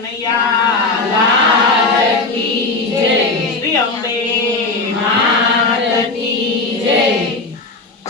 કનૈયા લાલ કી જય, શ્રી અંબે માતની જય।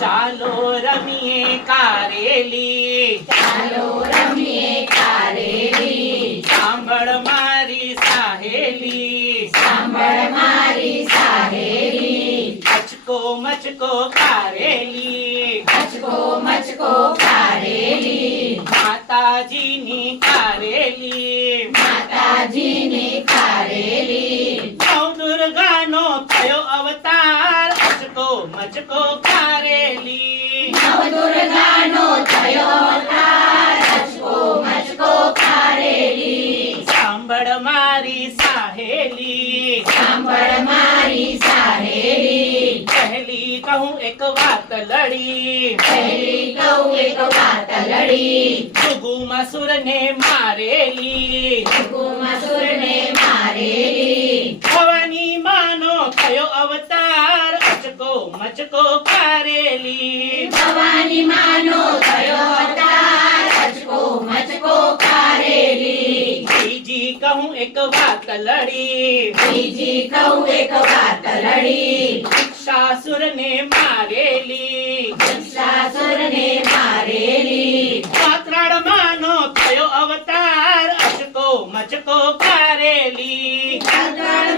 ચાલો રમીએ કારેલી, ચાલો રમીએ કારેલી, સાંભળ મારી સાહેલી, સાંભળ મારી સાહેલી, મચકો મચકો કારેલી, મચકો મચકો કારેલી, માતાજીની કારેલી, માતાજીની કારેલી, નવદુર્ગાનો થયો અવતાર, મચકો મચકો કારેલી, નવદુર્ગાનો થયો અવતાર, મચકો મચકો કારેલી, સાંભળ મારી સાહેલી, સાંભળ મારી સાહેલી, પહેલી કહું એક વાત લડી, પહેલી કહું એક વાત લડી, ભૃગુમાસુરને મારેલી, ભૃગુમાસુરને મારેલી, ભવાની માનો થયો અવતાર, મચકો મચકો કારેલી, ભવાની માનો થયો અવતાર, મચકો મચકો કારેલી, બીજી કહું એક વાત લડી, બીજી કહું એક વાત લડી, શાસુરને મારેલી, દક્ષાસુરને મારેલી, પાત્રાળ માનો થયો અવતાર, મચકો મચકો કારેલી,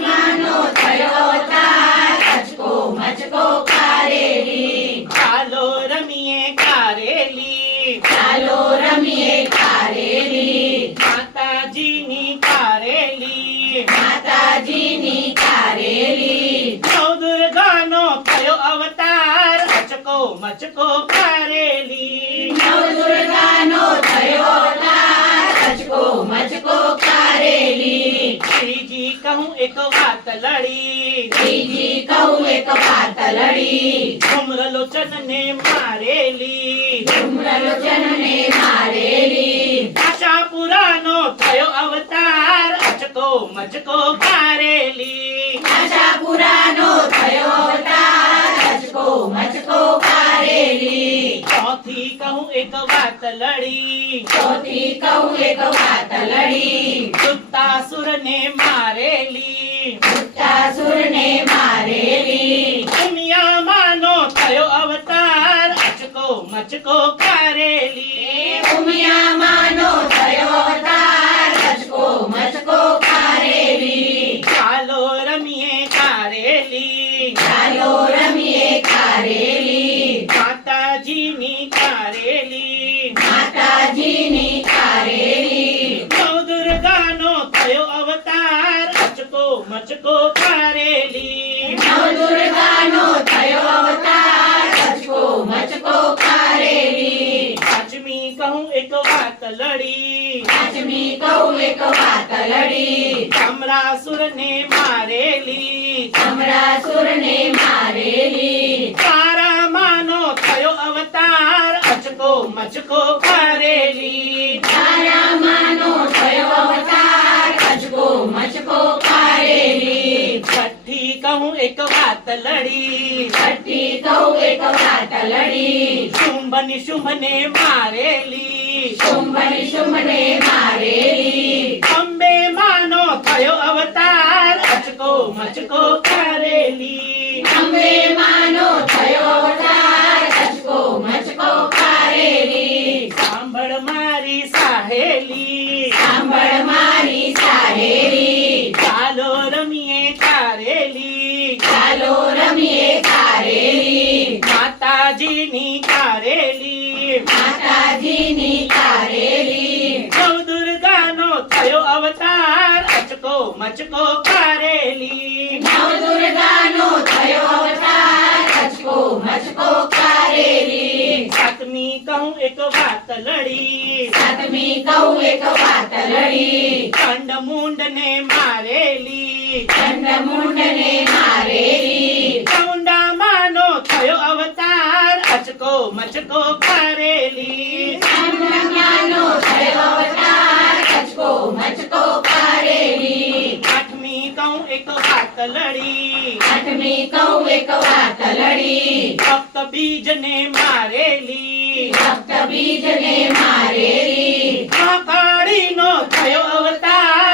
માનો થયો અવતાર, મચકો મચકો કારેલી, ચાલો રમીએ કારેલી, ચાલો રમીએ કારેલી, માતાજીની કારેલી, માતાજીની કારેલી, નવદુર્ગાનો થયો અવતાર, મચકો મચકો કારેલી, નવદુર્ગાનો થયો અવતાર, મચકો મચકો કારેલી, ત્રીજી કહું એક વાત લડી, ત્રીજી કહું એક વાત લડી, ધૂમ્રલોચનને મારેલી, ધૂમ્રલોચનને મારેલી, આશાપુરાનો થયો અવતાર, મચકો મચકો કારેલી, આશાપુરાનો થયો અવતાર, મચકો મચકો કારેલી, ચોથી કહું એક વાત લડી, ચોથી કહું એક વાત લડી, દુત્તાસુરને મારેલી, દક્ષાસુરને મારેલી, દુનિયામાંનો થયો અવતાર, મચકો મચકો કારેલી, ઉમિયામાનો થયો અવતાર, મચકો મચકો કારેલી, ચાલો રમીએ કારેલી, ચાલો રમીએ કારેલી, માતાજીની કારેલી, માતાજીની કારેલી, નવદુર્ગાનો થયો અવતાર, મચકો મચકો કારેલી, નવદુર્ગાનો થયો અવતાર, મચકો મચકો કારેલી, પાંચમી કહું એક વાત લડી, પાંચમી કહું એક વાત લડી, કમરાસુરને મારેલી, સમરાસુરને મારેલી, તારા માનો થયો અવતાર, મચકો મચકો કારેલી, તારા માનો થયો અવતાર, મચકો મચકો કારેલી, છઠ્ઠી કહું એક વાત લડી, છઠ્ઠી કહું એક વાત લડી, શુંભની શુંભને મારેલી, શુંભની શુંભને મારેલી, અંબે માનો થયો અવતાર, મચકો મચકો કારેલી, અંબે માનો થયો અવતાર, મચકો મચકો કારેલી, સાંભળ મારી સાહેલી, સાંભળ મારી સાહેલી, ચાલો રમીએ કારેલી, ચાલો રમીએ કારેલી, માતાજીની કારેલી, માતાજીની કારેલી, નવદુર્ગાનો થયો અવતાર, મચકો મચકો કારેલી, નવદુર્ગાનો થયો અવતાર, મચકો મચકો કારેલી, સાતમી કહું એક વાત લડી, સાતમી કહું એક વાત લડી, ચંડમુંડને મારેલી, ચંડમુંડને મારેલી, ચામુંડામાનો થયો અવતાર, મચકો મચકો કારેલી, ચામુંડામાનો થયો અવતાર, મચકો મચકો કારેલી, આઠમી કહું એક વાત લડી, આઠમી કહું એક વાત લડી, ભક્ત બીજને મારેલી, ભક્ત બીજને મારેલી, મહાકાળીનો થયો અવતાર,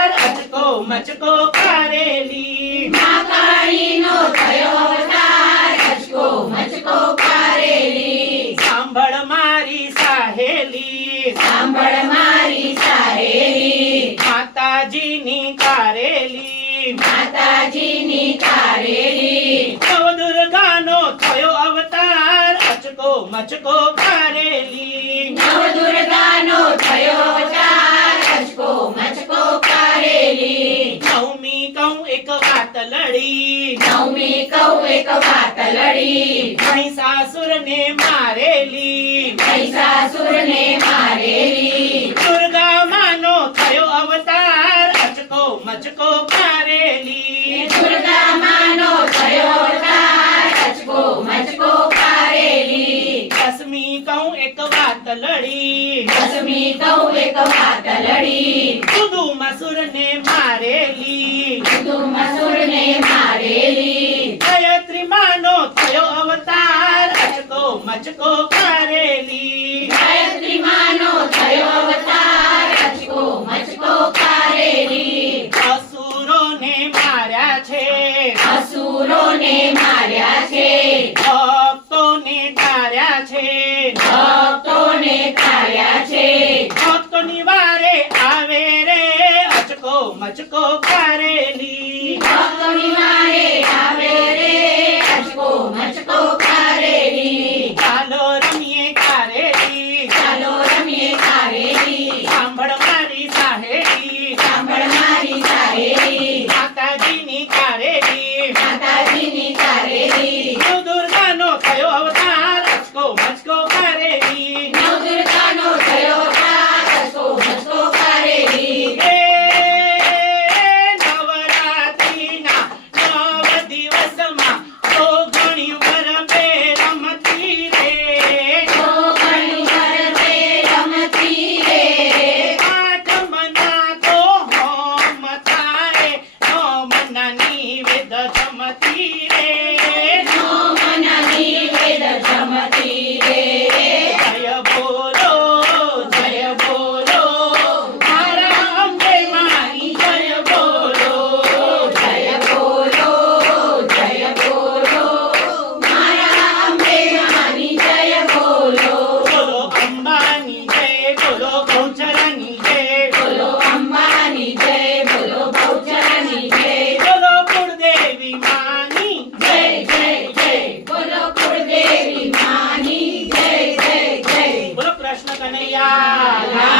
મચકો કારેલી. કાળીનો થયો અવતાર કચકો મચકો કારેલી. સાંભળ મારી સાહેલી, સાંભળ મારી સાહેલી. માતાજીની કારેલી. માતાજીની કારેલી. નવદુર્ગાનો થયો અવતાર અચકો મચકો કારેલી. નવદુર્ગાનો થયો અવતાર કચકો મચકો કારેલી. નવમી કહું એક વાત લડી, નવમી કહું એક વાત લડી. મહિષાસુરને મારેલી. મહિષાસુરને મારેલી. દુર્ગા માનો થયો અવતાર અચકો મચકો કારેલી. દુર્ગા માનો થયો અવતાર કચકો મચકો કારેલી. દસમી કહું એક વાત લડી, દસમી કહું એક વાત લડી. સુદુમાસુરને મારેલી. મસુરને મારેલી. ગાયત્રી માનો થયો અવતાર અચકો મચકો કારેલી. ગાયત્રી માનો થયો અવતાર કચકો મચકો કારેલી. અસુરોને માર્યા છે, અસુરોને માર્યા છે. ભક્તોને તાર્યા છે. ભક્તોને તાર્યા છે. ભક્તોની વારે આવે રે અચકો મચકો કારેલી. ભક્તોની વારે આવે રે કચકો મચકો કારેલી. ચાલો રમીએ કારેલી. ચાલો રમીએ કારેલી. સાંભળ મારી સાહેલી, સાંભળ મારી સાહેલી. માતાજીની કારેલી. માતાજીની કારેલી. દુર્ગાનો થયો અવતાર અચકો મચકો કારેલી. નવદુર્ગાનો થયો અવતાર કચકો મચકો કારેલી. એ નવરાત્રિના 9 દિવસમાં તો ઘણી વરપે રમતી રે. તો ઘણી વરસે રમતી રે. આઠમના તો હોમ થાય, નોમના નિવેદ જમતી રે. નો મનની વેદ જમતી રે. જય બોલો, જય બોલો, મારા અંબે માની જય બોલો. જય બોલો, જય બોલો, મારા અંબે માની જય બોલો. બોલો અંબાની જય, બોલો ગૌચરની જય, બોલો અંબાની જય, બોલો બહુચરની જય. બોલો કુળદેવી માની જય જય જય. બોલો કુળદેવી માની જય જય જય. બોલો કૃષ્ણ કનૈયા.